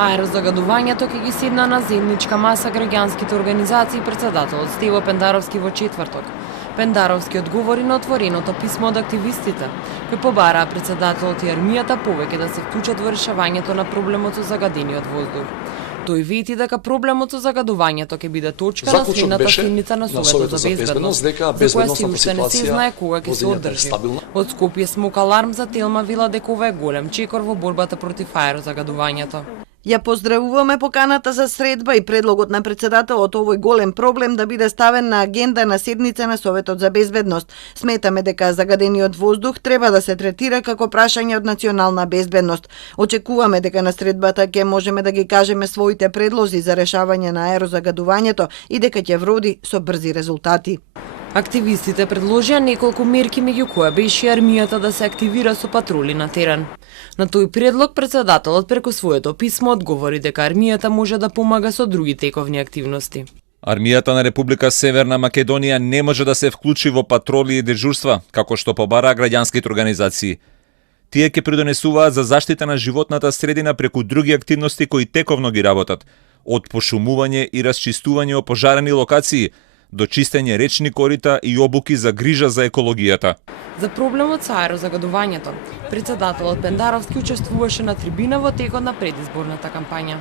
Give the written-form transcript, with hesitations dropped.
Аерозагадувањето ќе ги седна на заедничка маса граѓанските организации председателот Стево Пендаровски во четврток. Пендаровски одговори на отвореното писмо од активистите, кои побараа председателот и армијата повеќе да се вклучат во решавањето на проблемот со загадениот воздух. Тој вети дека проблемот со загадувањето ќе биде точка на следната седница на Советот за безбедност, за која се уште не се знае кога ќе се одржи. Од Скопје смок аларм за Телма вела дека ова е голем чекор во борбата против аерозагадувањето. Ја поздравуваме поканата за средба и предлогот на председателот овој голем проблем да биде ставен на агенда на седница на Советот за безбедност. Сметаме дека загадениот воздух треба да се третира како прашање од национална безбедност. Очекуваме дека на средбата ќе можеме да ги кажеме своите предлози за решавање на аерозагадувањето и дека ќе вроди со брзи резултати. Активистите предложија неколку мерки, меѓу кои беше армијата да се активира со патрули на терен. На тој предлог председателот преку своето писмо одговори дека армијата може да помага со други тековни активности. Армијата на Република Северна Македонија не може да се вклучи во патроли и дежурства, како што побараа граѓанските организации. Тие ќе придонесуваат за заштита на животната средина преку други активности кои тековно ги работат, од пошумување и расчистување опожарени локации, до чистење речни корита и обуки за грижа за екологијата. За проблемот со аерозагадувањето, председателот Пендаровски учествуваше на трибина во текот на предизборната кампања.